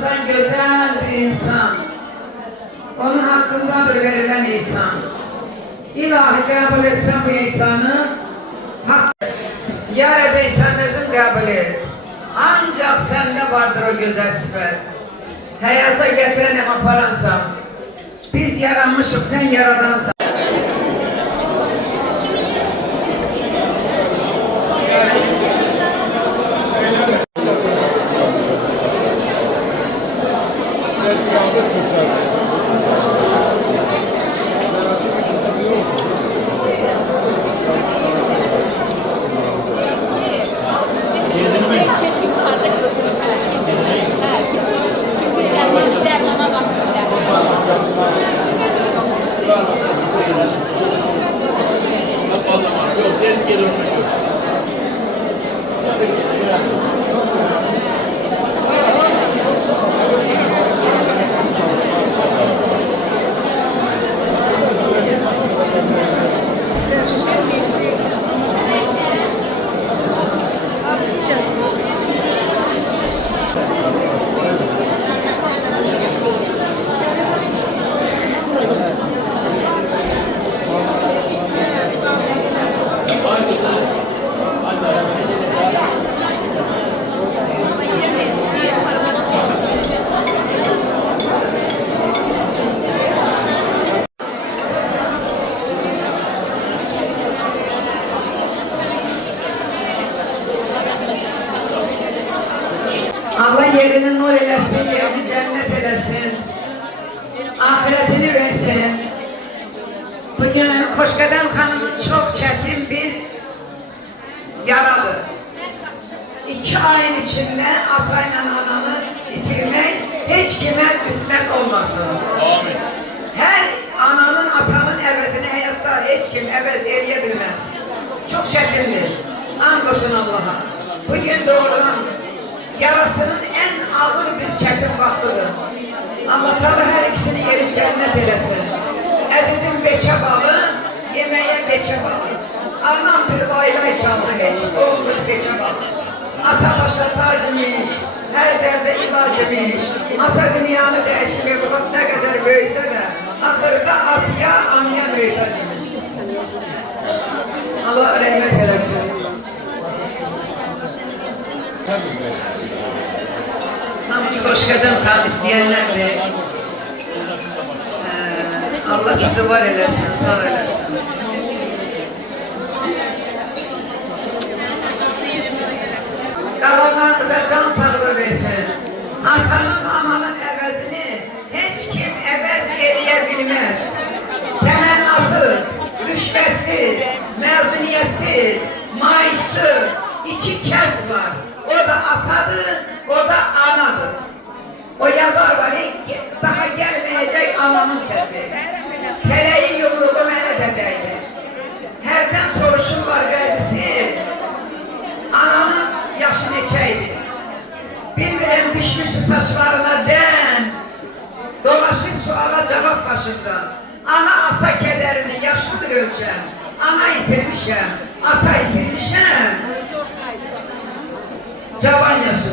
Aramızdan güzel bir insan, onun hakkındadır verilen insan. İlahi kabul etsen bu insanı, Ya Rabbi sen özün kabul et. Ancak sende vardır o güzel sıfat. Hayata getiren yaparansan. Biz yaranmışık, sen yaradansan. Allah yerini nur eylesin, yerini cennet eylesin, ahiretini versin. Bugün Hoşgədəm Hanım'ın çok çetin bir yaradır. 2 ayın içinde atayla ananı bitirmek hiç kime kısmet olmasın. Amin. Her ananın atanın evezini hayatta hiç kim evez edebilmez. Çok çetindir. Andolsun Allah'a. Bugün doğrunun yarasının en ağır bir çetin vaktidir. Allah Teala her ikisini yeri cennet eylesin. Azizim beçe balı, yemeğe beçe balı. Anam bir laylay çaldı hiç, oğul bir beçe balı. Ata başa tacımış, her derde ilacımış. Ata dünyanı değişimi bulup ne kadar büyüse de, ahırda atıya, anıya mühtacımış. Allah rahmet eylesin. Namız Hoşgədəm Hanım isteyenler de Allah sizi var eylesin, sağ eylesin. Kalanlarınıza can sağlığı versin. Atanın amanın evezini hiç kim evez eleyebilmez. Temennasız, rüşvetsiz, mezuniyetsiz, maaşsız 2 kez var. O da atadır, o da anadır. O yazar var, daha gelmeyecek ananın sesi. Peleğin yumruğu mənə edəcəkdir. Herden soruşum var vergisi, ananın yaşı neçəydi? Bilmirəm düşmüşsü saçlarına den, dolaşır suala cevap başında. Ana ata kederini yaşlıdır ölçəm, ana itirmişəm, ata itirmişəm. Cavan yaşı.